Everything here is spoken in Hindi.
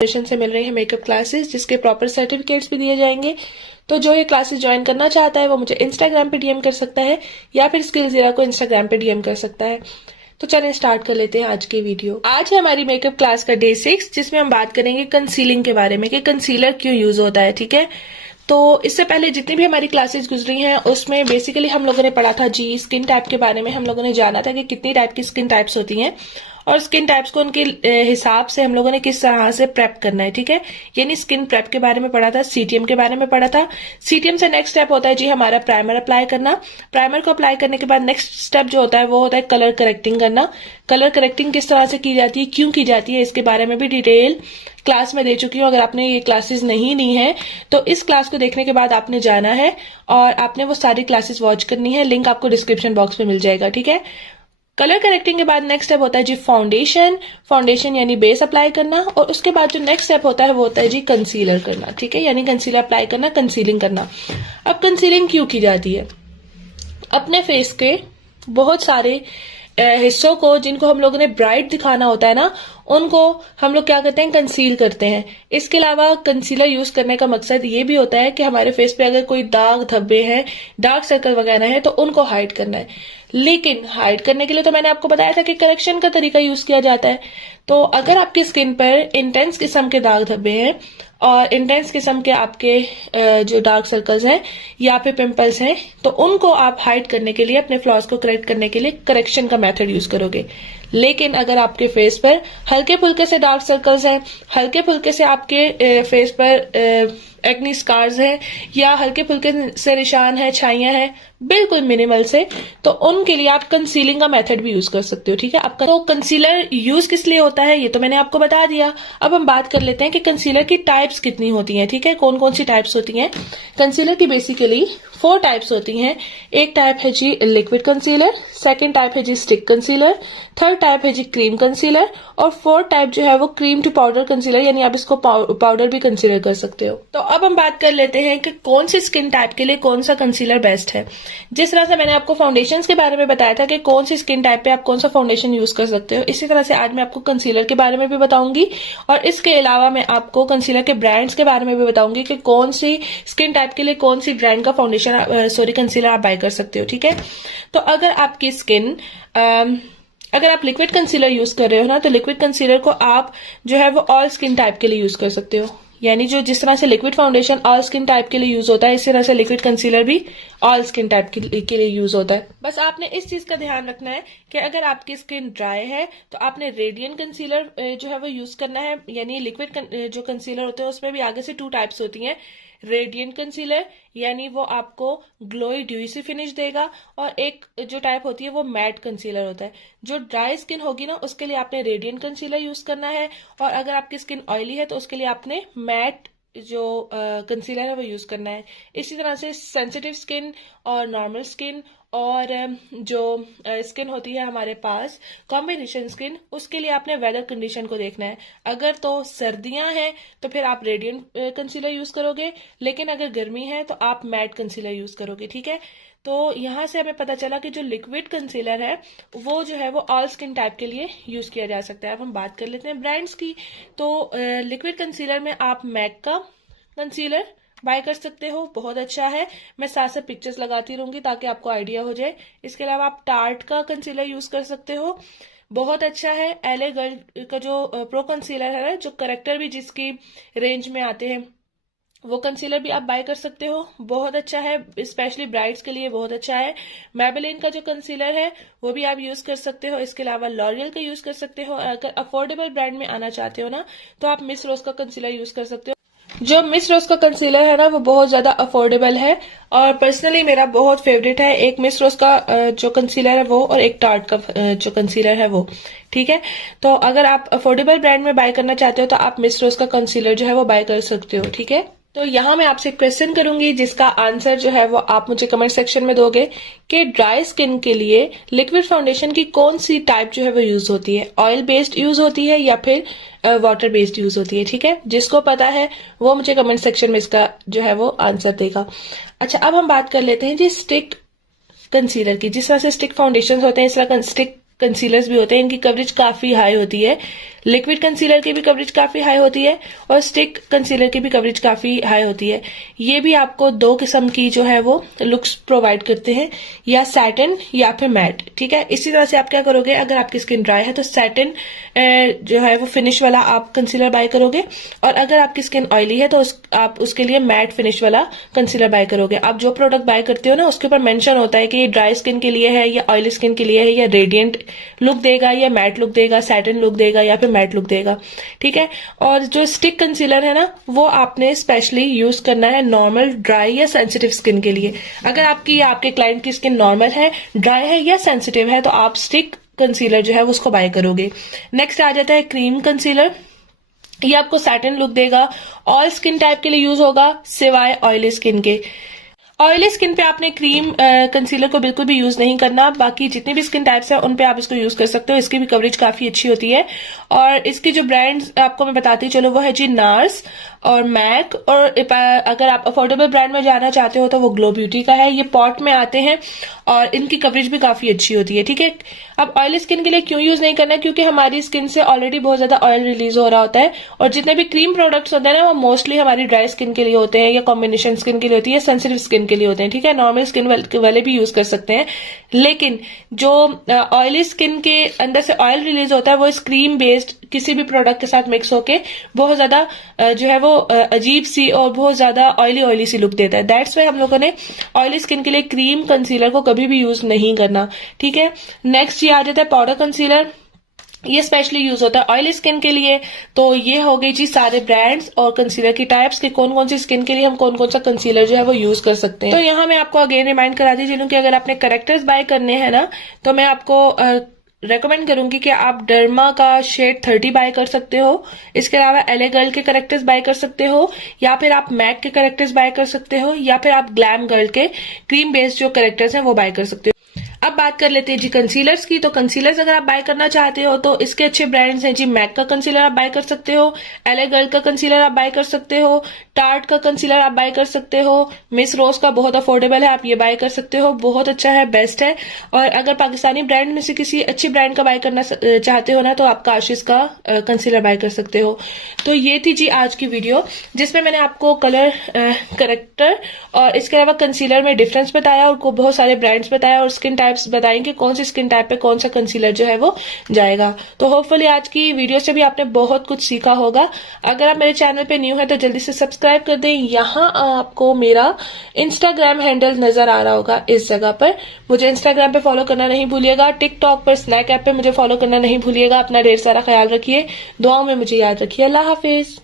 फाउंडेशन से मिल रही है मेकअप क्लासेस, जिसके प्रॉपर सर्टिफिकेट्स भी दिए जाएंगे। तो जो ये क्लासेस ज्वाइन करना चाहता है वो मुझे इंस्टाग्राम पे डीएम कर सकता है या फिर स्किल ज़ीरा को इंस्टाग्राम पे डीएम कर सकता है। तो चलें स्टार्ट कर लेते हैं आज की वीडियो। आज है हमारी मेकअप क्लास का डे 6, जिसमें हम बात करेंगे कंसीलिंग के बारे में कि कंसीलर क्यों यूज होता है। ठीक है, तो इससे पहले जितनी भी हमारी क्लासेस गुजरी हैं उसमें बेसिकली हम लोगों ने पढ़ा था जी स्किन टाइप के बारे में। हम लोगों ने जाना था कि कितनी टाइप की स्किन टाइप्स होती हैं और स्किन टाइप्स को उनके हिसाब से हम लोगों ने किस तरह से प्रेप करना है। ठीक है, यानी स्किन प्रेप के बारे में पढ़ा था, सीटीएम के बारे में पढ़ा था। सीटीएम से नेक्स्ट स्टेप होता है जी हमारा प्राइमर अप्लाई करना। प्राइमर को अप्लाई करने के बाद नेक्स्ट स्टेप जो होता है वो होता है कलर करेक्टिंग करना। कलर करेक्टिंग किस तरह से की जाती है, क्यों की जाती है, इसके बारे में भी डिटेल क्लास में दे चुकी हूँ। अगर आपने ये क्लासेस नहीं ली हैं तो इस क्लास को देखने के बाद आपने जाना है और आपने वो सारी क्लासेस वॉच करनी है। लिंक आपको डिस्क्रिप्शन बॉक्स में मिल जाएगा। ठीक है, कलर करेक्टिंग के बाद नेक्स्ट स्टेप होता है जी फाउंडेशन। फाउंडेशन यानी बेस अप्लाई करना, और उसके बाद जो नेक्स्ट स्टेप होता है वो होता है जी कंसीलर करना। ठीक है, यानी कंसीलर अप्लाई करना, कंसीलिंग करना। अब कंसीलिंग क्यों की जाती है? अपने फेस के बहुत सारे हिस्सों को जिनको हम लोगों ने ब्राइट दिखाना होता है ना, उनको हम लोग क्या करते हैं, कंसील करते हैं। इसके अलावा कंसीलर यूज करने का मकसद ये भी होता है कि हमारे फेस पे अगर कोई दाग धब्बे हैं, डार्क सर्कल वगैरह है, तो उनको हाइड करना है। लेकिन हाइड करने के लिए तो मैंने आपको बताया था कि करेक्शन का तरीका यूज किया जाता है। तो अगर आपकी स्किन पर इंटेंस किस्म के दाग धब्बे हैं और इंटेंस किस्म के आपके जो डार्क सर्कल्स हैं या फिर पिंपल्स हैं, तो उनको आप हाइड करने के लिए, अपने फ्लॉज को करेक्ट करने के लिए करेक्शन का मेथड यूज करोगे। लेकिन अगर आपके फेस पर हल्के फुल्के से डार्क सर्कल्स हैं, हल्के फुल्के से आपके फेस पर एक्नी स्कार्स हैं या हल्के फुल्के से निशान है, छाइयां हैं, बिल्कुल मिनिमल से, तो उनके लिए आप कंसीलिंग का मेथड भी यूज कर सकते हो। ठीक है, आपका तो कंसीलर यूज किस लिए होता है ये तो मैंने आपको बता दिया। अब हम बात कर लेते हैं कि कंसीलर की टाइप्स कितनी होती हैं। ठीक है, कौन कौन सी टाइप्स होती हैं कंसीलर की? बेसिकली 4 टाइप्स होती हैं। एक टाइप है जी लिक्विड कंसीलर, सेकेंड टाइप है जी स्टिक कंसीलर, थर्ड टाइप है जी क्रीम कंसीलर, और फोर्थ टाइप जो है वो क्रीम टू पाउडर कंसीलर, यानी आप इसको पाउडर भी कंसीडर कर सकते हो। तो अब हम बात कर लेते हैं कि कौन सी स्किन टाइप के लिए कौन सा कंसीलर बेस्ट है। जिस तरह से मैंने आपको फाउंडेशंस के बारे में बताया था कि कौन सी स्किन टाइप पे आप कौन सा फाउंडेशन यूज कर सकते हो, इसी तरह से आज मैं आपको कंसीलर के बारे में भी बताऊंगी और इसके अलावा मैं आपको कंसीलर के ब्रांड्स के बारे में भी बताऊंगी कि कौन सी स्किन टाइप के लिए कौन सी ब्रांड का कंसीलर आप बाय कर सकते हो। ठीक है, तो अगर आपकी स्किन अगर आप लिक्विड कंसीलर यूज कर रहे हो ना, तो लिक्विड कंसीलर को आप जो है वो ऑल स्किन टाइप के लिए यूज कर सकते हो। यानी जो जिस तरह से liquid foundation all skin type के लिए यूज होता है, इसी तरह से लिक्विड कंसीलर भी ऑल स्किन टाइप के लिए यूज होता है। बस आपने इस चीज का ध्यान रखना है कि अगर आपकी स्किन ड्राई है तो आपने रेडियंट कंसीलर जो है वो यूज करना है। यानी लिक्विड जो कंसीलर होते हैं उसमें भी आगे से 2 टाइप्स होती हैं। रेडियंट कंसीलर यानी वो आपको ग्लोई ड्यूई सी फिनिश देगा, और एक जो टाइप होती है वो मैट कंसीलर होता है। जो ड्राई स्किन होगी ना उसके लिए आपने रेडियंट कंसीलर यूज करना है, और अगर आपकी स्किन ऑयली है तो उसके लिए आपने मैट जो कंसीलर है वो यूज करना है। इसी तरह से सेंसिटिव स्किन और नॉर्मल स्किन और जो स्किन होती है हमारे पास कॉम्बिनेशन स्किन, उसके लिए आपने वेदर कंडीशन को देखना है। अगर तो सर्दियां हैं तो फिर आप रेडियंट कंसीलर यूज करोगे, लेकिन अगर गर्मी है तो आप मैट कंसीलर यूज करोगे। ठीक है, तो यहाँ से हमें पता चला कि जो लिक्विड कंसीलर है वो जो है वो ऑल स्किन टाइप के लिए यूज किया जा सकता है। अब हम बात कर लेते हैं ब्रांड्स की। तो लिक्विड कंसीलर में आप मैक का कंसीलर बाय कर सकते हो, बहुत अच्छा है। मैं साथ साथ पिक्चर्स लगाती रहूंगी ताकि आपको आइडिया हो जाए। इसके अलावा आप टार्ट का कंसीलर यूज कर सकते हो, बहुत अच्छा है। एले गर्ल का जो प्रो कंसीलर है, जो करेक्टर भी जिसकी रेंज में आते हैं, वो कंसीलर भी आप बाय कर सकते हो, बहुत अच्छा है। स्पेशली ब्राइड्स के लिए बहुत अच्छा है। मैबेलिन का जो कंसीलर है वो भी आप यूज कर सकते हो। इसके अलावा लॉरियल का यूज कर सकते हो। अगर अफोर्डेबल ब्रांड में आना चाहते हो ना, तो आप मिस रोज का कंसीलर यूज कर सकते हो। जो मिस रोज का कंसीलर है ना वो बहुत ज्यादा अफोर्डेबल है, और पर्सनली मेरा बहुत फेवरेट है। एक मिस रोज का जो कंसीलर है वो, और एक टार्ट का जो कंसीलर है वो। ठीक है, तो अगर आप अफोर्डेबल ब्रांड में बाय करना चाहते हो तो आप मिस रोज का कंसीलर जो है वो बाय कर सकते हो। ठीक है, तो यहाँ मैं आपसे क्वेश्चन करूंगी जिसका आंसर जो है वो आप मुझे कमेंट सेक्शन में दोगे कि ड्राई स्किन के लिए लिक्विड फाउंडेशन की कौन सी टाइप जो है वो यूज होती है, ऑयल बेस्ड यूज होती है या फिर वाटर बेस्ड यूज होती है। ठीक है, जिसको पता है वो मुझे कमेंट सेक्शन में इसका जो है वो आंसर देगा। अच्छा, अब हम बात कर लेते हैं जी स्टिक कंसीलर की। जिस तरह से स्टिक फाउंडेशन होते हैं इस तरह स्टिक कंसीलर्स भी होते हैं, इनकी कवरेज काफी हाई होती है। लिक्विड कंसीलर की भी कवरेज काफी हाई होती है और स्टिक कंसीलर की भी कवरेज काफी हाई होती है। ये भी आपको दो किस्म की जो है वो लुक्स प्रोवाइड करते हैं, या सैटिन या फिर मैट। ठीक है, इसी तरह से आप क्या करोगे, अगर आपकी स्किन ड्राई है तो सैटिन जो है वो फिनिश वाला आप कंसीलर बाय करोगे, और अगर आपकी स्किन ऑयली है तो आप उसके लिए मैट फिनिश वाला कंसीलर बाय करोगे। आप जो प्रोडक्ट बाय करते हो ना, उसके ऊपर मेंशन होता है कि ये ड्राई स्किन के लिए है या ऑयली स्किन के लिए है, या रेडिएंट लुक देगा या मैट लुक देगा, सैटिन लुक देगा या फिर मैट लुक देगा। ठीक है, और जो स्टिक कंसीलर है ना, वो आपने स्पेशली यूज करना है नॉर्मल, ड्राई या सेंसिटिव स्किन के लिए। अगर आपकी या आपके क्लाइंट की स्किन नॉर्मल है, ड्राई है या सेंसिटिव है, तो आप स्टिक कंसीलर जो है वो उसको बाय करोगे। नेक्स्ट आ जाता है क्रीम कंसीलर। ये आपको सैटिन लुक देगा, ऑल स्किन टाइप के लिए यूज होगा सिवाय ऑयली स्किन के। ऑयली स्किन पे आपने क्रीम कंसीलर को बिल्कुल भी यूज नहीं करना, बाकी जितने भी स्किन टाइप्स हैं उन पे आप इसको यूज कर सकते हो। इसकी भी कवरेज काफी अच्छी होती है, और इसकी जो ब्रांड्स आपको मैं बताती चलो वो है जी नार्स और मैक, और अगर आप अफोर्डेबल ब्रांड में जाना चाहते हो तो वो ग्लो ब्यूटी का है। ये पॉट में आते हैं और इनकी कवरेज भी काफी अच्छी होती है। ठीक है, अब ऑयली स्किन के लिए क्यों यूज नहीं करना, क्योंकि हमारी स्किन से ऑलरेडी बहुत ज्यादा ऑयल रिलीज हो रहा होता है, और जितने भी क्रीम प्रोडक्ट्स होते हैं ना, वो मोस्टली हमारी ड्राई स्किन के लिए होते हैं, या कॉम्बिनेशन स्किन के लिए होती है, सेंसिटिव स्किन के लिए होते हैं। ठीक है, नॉर्मल स्किन वाले भी यूज कर सकते हैं, लेकिन जो ऑयली स्किन के अंदर से ऑयल रिलीज होता है वो इस क्रीम बेस्ड किसी भी प्रोडक्ट के साथ मिक्स होके बहुत ज्यादा जो है वो अजीब सी और बहुत ज्यादा ऑयली सी लुक देता है। दैट्स वाई हम लोगों ने ऑयली स्किन के लिए क्रीम कंसीलर को कभी भी यूज नहीं करना। ठीक है, नेक्स्ट ये आ जाता है पाउडर कंसीलर। ये स्पेशली यूज होता है ऑयली स्किन के लिए। तो ये हो गई जी सारे ब्रांड्स और कंसीलर की टाइप्स के कौन कौन सी स्किन के लिए हम कौन कौन सा कंसीलर जो है वो यूज कर सकते हैं। तो यहाँ मैं आपको अगेन रिमाइंड करा दी चलूं कि अगर आपने करेक्टर्स बाय करने हैं ना, तो मैं आपको रेकमेंड करूंगी कि आप डर्मा का शेड 30 बाय कर सकते हो। इसके अलावा एले गर्ल के करेक्टर्स बाय कर सकते हो, या फिर आप मैक के करेक्टर्स बाय कर सकते हो, या फिर आप ग्लैम गर्ल के क्रीम बेस्ड जो करेक्टर्स हैं वो बाय कर सकते हो। अब बात कर लेते हैं जी कंसीलर्स की। तो कंसीलर्स अगर आप बाय करना चाहते हो तो इसके अच्छे ब्रांड्स हैं जी। मैक का कंसीलर आप बाय कर सकते हो, एले गर्ल का कंसीलर आप बाय कर सकते हो, टार्ट का कंसीलर आप बाय कर सकते हो, मिस रोज का बहुत अफोर्डेबल है, आप ये बाय कर सकते हो, बहुत अच्छा है, बेस्ट है। और अगर पाकिस्तानी ब्रांड में से किसी अच्छी ब्रांड का बाय करना चाहते हो ना, तो आप काशिश का कंसीलर बाय कर सकते हो। तो ये थी जी आज की वीडियो, जिसमें मैंने आपको कलर करेक्टर और इसके अलावा कंसीलर में डिफरेंस बताया, और बहुत सारे ब्रांड्स बताया, और स्किन टाइप्स बताएं कि कौन सी स्किन टाइप पे कौन सा कंसीलर जो है वो जाएगा। तो होपफुली आज की वीडियो से भी आपने बहुत कुछ सीखा होगा। अगर आप मेरे चैनल पे न्यू है तो जल्दी से सब्सक्राइब कर दें। यहाँ आपको मेरा इंस्टाग्राम हैंडल नजर आ रहा होगा इस जगह पर, मुझे इंस्टाग्राम पे फॉलो करना नहीं भूलिएगा। टिकटॉक पर स्नैक ऐप पे मुझे फॉलो करना नहीं भूलिएगा। अपना ढेर सारा ख्याल रखिए, दुआओं में मुझे याद रखिए। अल्लाह हाफिज।